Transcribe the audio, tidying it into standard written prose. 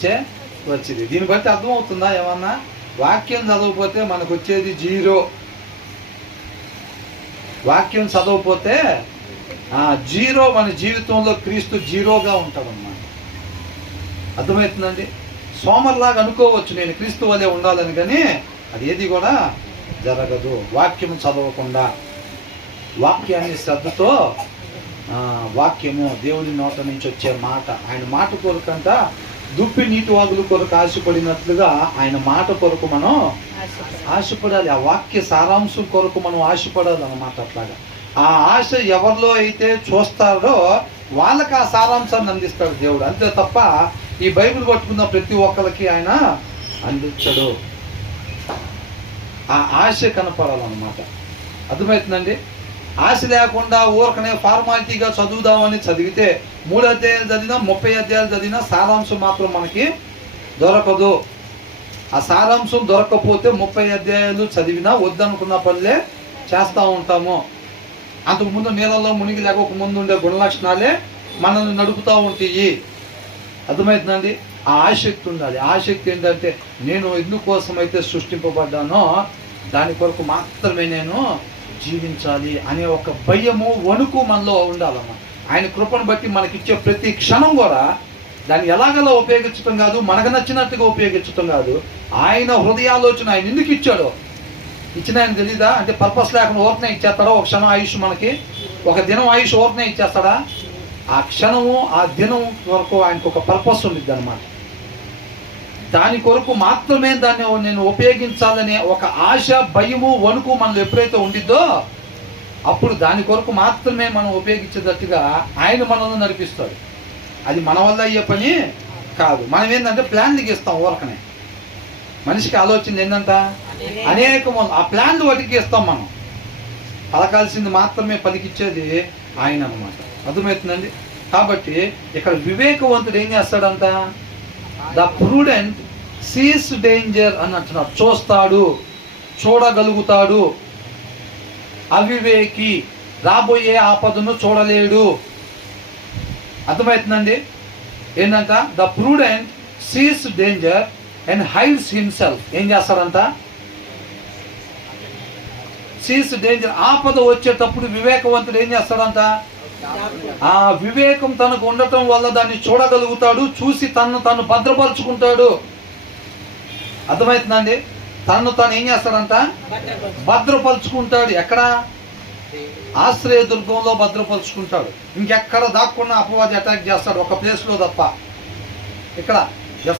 వచ్చింది. దీన్ని బట్టి అర్థమవుతుందా ఏమన్నా? వాక్యం చదవకపోతే మనకు వచ్చేది జీరో. వాక్యం చదవకపోతే జీరో. మన జీవితంలో క్రీస్తు జీరోగా ఉంటాడన్నమాట. అర్థమవుతుందండి? సోమర్లాగా అనుకోవచ్చు నేను క్రీస్తు వల్లే ఉండాలని, కానీ అది ఏది కూడా జరగదు వాక్యం చదవకుండా. వాక్యాన్ని శ్రద్ధతో, వాక్యము దేవుని నోట నుంచి వచ్చే మాట, ఆయన మాట కొరకంట దుప్పి నీటి వాగుల కొరకు ఆశపడినట్లుగా ఆయన మాట కొరకు మనం ఆశపడాలి. ఆ వాక్య సారాంశం కొరకు మనం ఆశపడాలి అన్నమాట. అట్లాగా ఆ ఆశ ఎవరిలో అయితే చూస్తాడో వాళ్ళకి ఆ సారాంశాన్ని అందిస్తాడు దేవుడు. అంతే తప్ప ఈ బైబిల్ పట్టుకున్న ప్రతి ఒక్కరికి ఆయన అందించడు. ఆ ఆశ కనపడాలన్నమాట. అర్థమవుతుందండి? ఆశ లేకుండా ఊరకనే ఫార్మాలిటీగా చదువుదామని చదివితే 3 అధ్యాయాలు చదివినా 30 అధ్యాయాలు చదివినా సారాంశం మాత్రం మనకి దొరకదు. ఆ సారాంశం దొరకకపోతే 30 అధ్యాయాలు చదివినా వద్దనుకున్న పనులే చేస్తూ ఉంటాము. అంతకుముందు నీళ్ళల్లో మునిగి లేకపోక ముందు ఉండే గుణలక్షణాలే మనల్ని నడుపుతూ ఉంటాయి. అర్థమవుతుందండి? ఆ ఆసక్తి ఉండాలి. ఆసక్తి ఏంటంటే నేను ఎందుకోసమైతే సృష్టింపబడ్డానో దాని కొరకు మాత్రమే నేను జీవించాలి అనే ఒక భయము, వణుకు మనలో ఉండాలన్నమాట. ఆయన కృపను బట్టి మనకిచ్చే ప్రతి క్షణం కూడా దాన్ని ఎలాగలా ఉపయోగించటం కాదు, మనకు నచ్చినట్టుగా ఉపయోగించటం కాదు. ఆయన హృదయాలోచన ఆయన ఎందుకు ఇచ్చాడో ఇచ్చిన ఆయన తెలీదా? అంటే పర్పస్ లేకుండా ఓర్తనే ఇచ్చేస్తాడా? ఒక క్షణం ఆయుష్ మనకి, ఒక దినం ఆయుష్ ఓర్తనే ఇచ్చేస్తాడా? ఆ క్షణము, ఆ దినం వరకు ఆయనకు ఒక పర్పస్ ఉండిద్ది అనమాట. దాని కొరకు మాత్రమే దాన్ని నేను ఉపయోగించాలనే ఒక ఆశ, భయము, వణుకు మనలో ఎప్పుడైతే ఉండిద్దో అప్పుడు దాని కొరకు మాత్రమే మనం ఉపయోగించేటట్టుగా ఆయన మనల్ని నడిపిస్తాడు. అది మన వల్ల అయ్యే పని కాదు. మనం ఏంటంటే ప్లాన్లు గీస్తాం ఊరకనే. మనిషికి ఆలోచన ఏంటంట అనేకము. ఆ ప్లాన్లు వాటికి ఇస్తాం మనం. పలకాల్సింది మాత్రమే పలికిచ్చేది ఆయన అన్నమాట. అర్థమవుతుందండి? కాబట్టి ఇక్కడ వివేకవంతుడు ఏం చేస్తాడంట? ద ప్రూడెంట్ సీస్ డేంజర్ అని అంటున్నాడు. చూస్తాడు, చూడగలుగుతాడు. అవివేకి రాబోయే ఆపదను చూడలేడు. అర్థమవుతుందండి? ఏంటంట? The prudent sees danger and hides himself. ఏం చేస్తాడంట? Sees danger. ఆపద వచ్చేటప్పుడు వివేకవంతుడు ఏం చేస్తాడంట? ఆ వివేకం తనకు ఉండటం వల్ల దాన్ని చూడగలుగుతాడు, చూసి తను భద్రపరుచుకుంటాడు. అర్థమవుతుందండి? తను ఏం చేస్తాడంట? భద్రపరుచుకుంటాడు. ఎక్కడ? ఆశ్రయ దుర్గంలో భద్రపరుచుకుంటాడు. ఇంకెక్కడ దాక్కున్నా అపవాది అటాక్ చేస్తాడు, ఒక ప్లేస్లో తప్ప. ఇక్కడ